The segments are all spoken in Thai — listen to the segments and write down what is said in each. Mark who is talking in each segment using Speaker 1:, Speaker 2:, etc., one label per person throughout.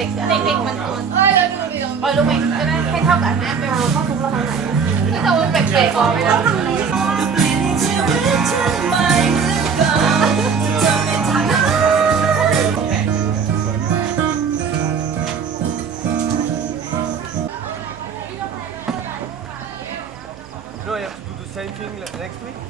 Speaker 1: เด็กเด็กๆมันตัวเอ้ยแล้วดูดิเออรู้ไหมจะได้ให้เท่ากันนะไปเอาเข้าทุกเราทางไหนก็จะวนแปลกๆออกไปแล้ว
Speaker 2: No, I have to do the same thing next week.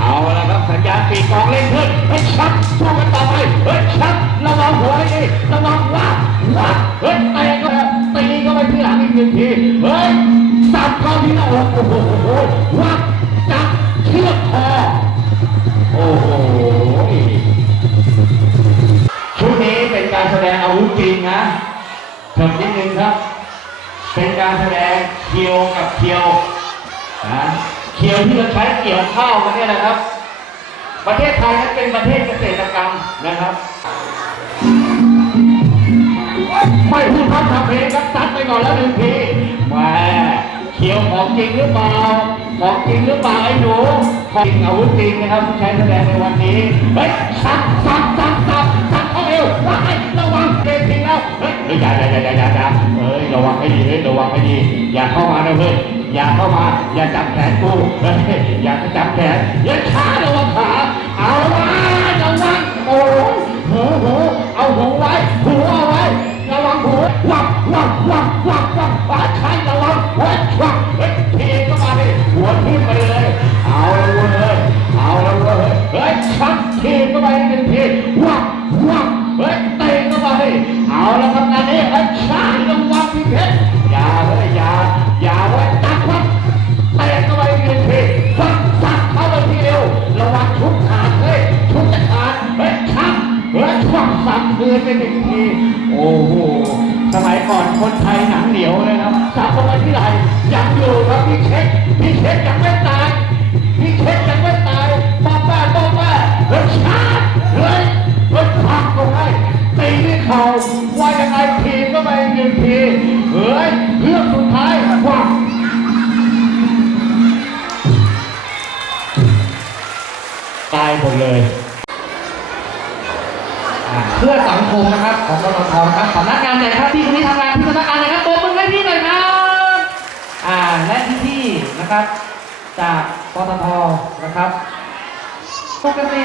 Speaker 3: เอา
Speaker 4: ละครับสัญญาณปีกองเล่นขึ้นเฮ้ยช็อตสู้กันต่อไปเฮ้ยช็อตระวังหัวให้ดีระวังว่าว่าเฮ้ยเตะก็ตีก็ไปที่หลังอีกหนึ่งทีเฮ้ยสับเข้าที่หน้าอกโอ้โหวัดจับเชือกคอโอ้โหชุดนี้เป็นการแสดงอาวุธจริงนะเถิบนิดนึงครับ เป็นการแสดงเคียวกับเคียวนะ เคียวที่เราใช้เกี่ยวข้าวกันเนี่ยนะครับ ประเทศไทยนั้นเป็นประเทศเกษตรกรรมนะครับ ไม่พูดพร่ำทำเพลงครับซัดไปก่อนแล้วหนึ่งทีแหมเขียวของจริงหรือเปล่าของจริงหรือเปล่าไอ้หนูของจริงอาวุธจริงนะครับที่ใช้แสดงในวันนี้เฮ้ยซัดซัดซัดซัดซัดเข้าเอวว้ายระวังเกมจริงแล้วเฮ้ยอย่าอย่าอย่าอย่าอย่าเฮ้ยระวังให้ดีเฮ้ยระวังให้ดีอย่าเข้ามานะเฮ้ย อย่าเข้ามา อย่าจับแขนกูเฮ้ยอย่าจับแขนอย่าช้าระวังขา เอาไว้ระวังโอ้โหหูหูเอาหูไว้หูเอาไว้ระวังหัววับวับวับวับวับปาชัยระวังหัววับเทีก็มาดิหัวทิ่มไปเลย เอาเว้ยเอาเว้ยเฮ้ยชักทีก็ไปหนึ่งทีวับวับเฮ้ยเตะก็มาดิเอาละครับงานนี้ คืนไปหนึ่งทีโอ้โหสมัยก่อนคนไทยหนังเหนียวเลยครับจับเข้าไปที่ไหนยังอยู่ครับพี่เช็คพี่เช็คยังไม่ตายพี่เช็คยังไม่ตายป้าป้าป้าป้าเฮ้ยชาร์จเฮ้ยเฮ้ยพักเข้าไปตีที่เข่าว่ายังไงทีก็ไปหนึ่งทีเฮ้ยเรื่องสุดท้ายควักตายหมดเลย เพื่อสังคมนะครับของปตทนะครับสำนักงานไหนครับที่คนนี้ทำงานที่สำนักงานไหนครับตัวมึงให้พี่หน่อยครับอ่าและที่ที่นะครับ จากปตทนะครับปกติ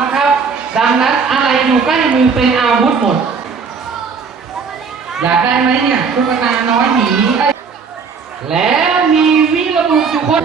Speaker 4: นะครับ ดังนั้นอะไรอยู่ใกล้มือเป็นอาวุธหมด อยากได้ไหมเนี่ยตุ๊กตาน้อยหมีแล้วมีวีรบุรุษอยู่คน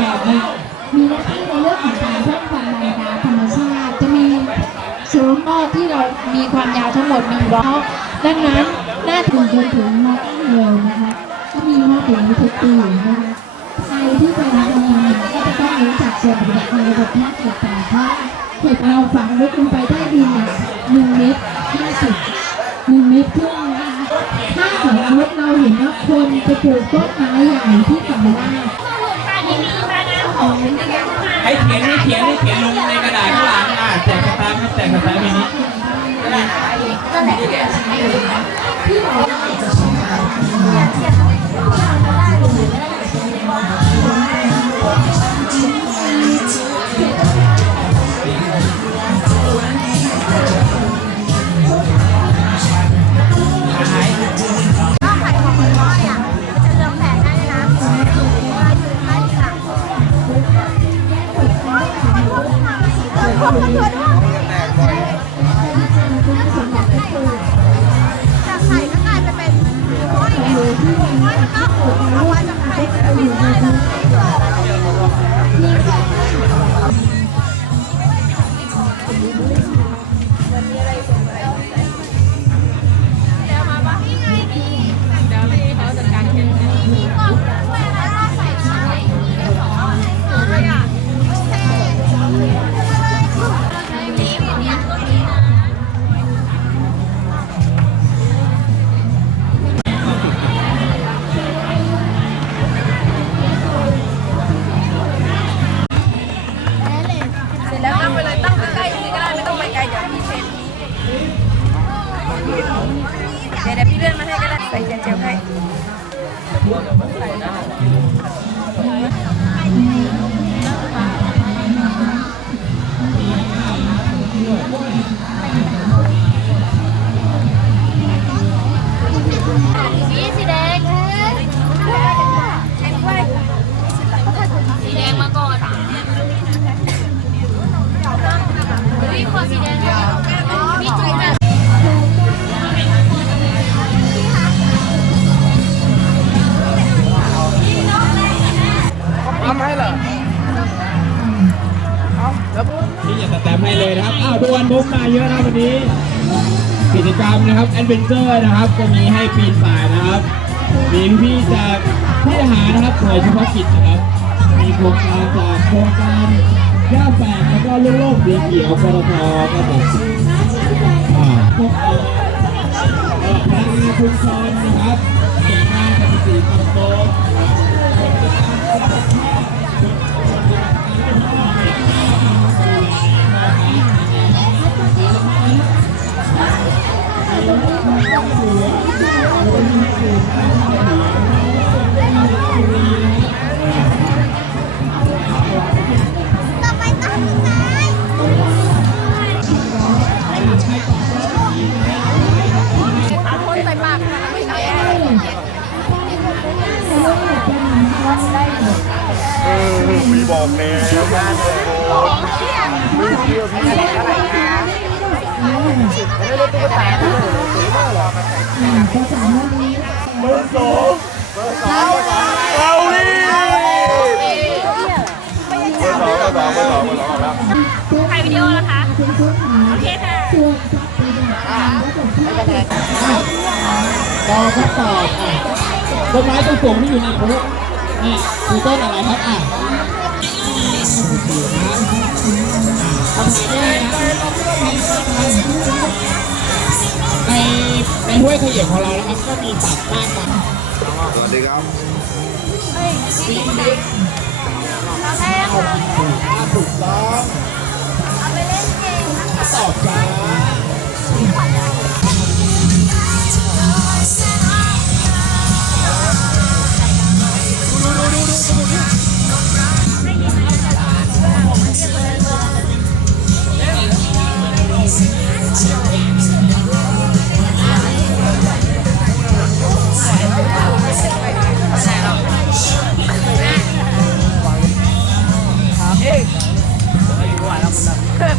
Speaker 5: สองสามนะคะนะคะอ่าก็คือส่วนปฏิบัติการระบบช่องเกิดแปดนมีหน้าที่ในเรื่องของการเพิ่มความแรงน้ำธรรมชาติจะมีศูนย์นอที่เรามีความยาวทั้งหมดหนึ่งร้อยดังนั้นหน้าถึงจนถึงมอต้นเร็วนะคะก็มีมอถึงทุกปีนะคะใครที่ไปรับรานก็จะต้องรู้จักส่วนปฏิบัติในระบบภาคเขตป่าเพราะเขตเราฝังลึกลงไปใต้ดินเนี่ยหนึ่งเมตรห้าสิบหนึ่งเมตรครึ่งนะคะถ้าสมมติเราเห็นว่าคนไปปลูกต้นไม้ใหญ่ที่ฝั่งล่าง
Speaker 6: ให้เขียนให้เขียนให้เขียนลงในกระดาษข้างหลังอะแจกสตาร์ครับแจกสตาร์มินิ
Speaker 1: ก็ เดี๋ยวเดี๋ยวพี่เลื่อนมาให้ก็ได้ใส่เจลเจลให้สีสีแดง
Speaker 6: เยอะนะวันนี้ กิจกรรมนะครับแอดเวนเจอร์นะครับก็มีให้ปีนป่ายนะครับ มีพี่จากพี่ทหารนะครับหน่วยเฉพาะกิจนะครับ มีโครงการจากโครงการย่าแฝกแล้วก็ลูกโลกสีเขียวปตทครับผมอ่าพวกเอ่อเอ่อพลังงานชุมชนนะครับส่งงานสถิติคำโต
Speaker 1: ถ่ายวิดีโอนะคะโอเคค่ะ
Speaker 6: ต่อครับต่ออะต้นไม้ต้นสูงที่อยู่ในภูนี่คือต้นอะไรครับอะทำสีได้นะ ในในห้วยเขยิบของเรานะครับก็มีสัตว์มากมาย
Speaker 2: สวัสดีครับ
Speaker 6: ปีนี้
Speaker 1: แม่ค่ะ
Speaker 6: ถูกต้อง
Speaker 1: เอาไปเล่นเกมนะคะ
Speaker 6: ตอบจ้า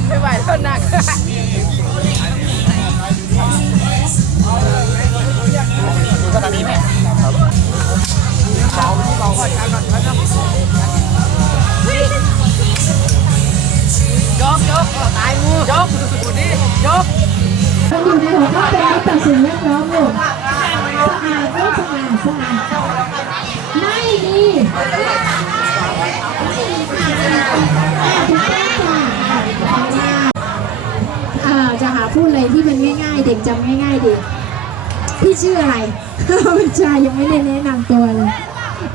Speaker 1: ไม่ไหวแล้วหนัก
Speaker 6: ดู
Speaker 5: สถานีไหมครับเขาเขาก่อนก่อนครับยกยกตายงูยกดูดิยกอยู่ในหัวข้อเป็นตัดสื่องน้องลูกสะอาดสะอาดสะอาดไม่ดี พูดอะไรที่เป็นง่าย ๆ เด็กจำง่าย ๆดีพี่ชื่ออะไรไม่ใช่ยังไม่ได้แนะนำตัวเลย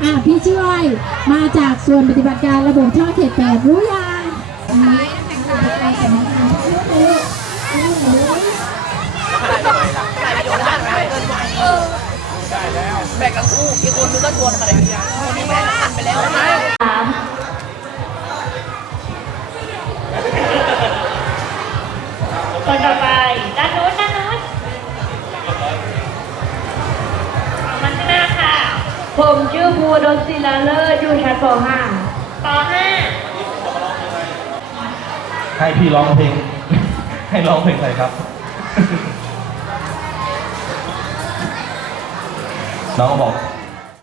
Speaker 5: อะพี่ชื่ออ้อยมาจากส่วนปฏิบัติการระบบท่อเขตแปดรู้ยังอันนี้เป็นการสำนักงานที่เลือกอันนี้หนู
Speaker 3: แบกกันคู่อีกคนนึงก็ชวนอะไรอย่างเงี้ยคนนี้แม่หันไปแล้วนะ
Speaker 7: คนต่อไปด้านนู้นด้านนู้นมันข้างหน้าค่ะ ผมชื่อภูดลศิลาเลิศอยู่ชั้นป .5 ป .5
Speaker 2: ให้พี่ร้องเพลง ให้ร้องเพลงอะไรครับ น้องก็บอก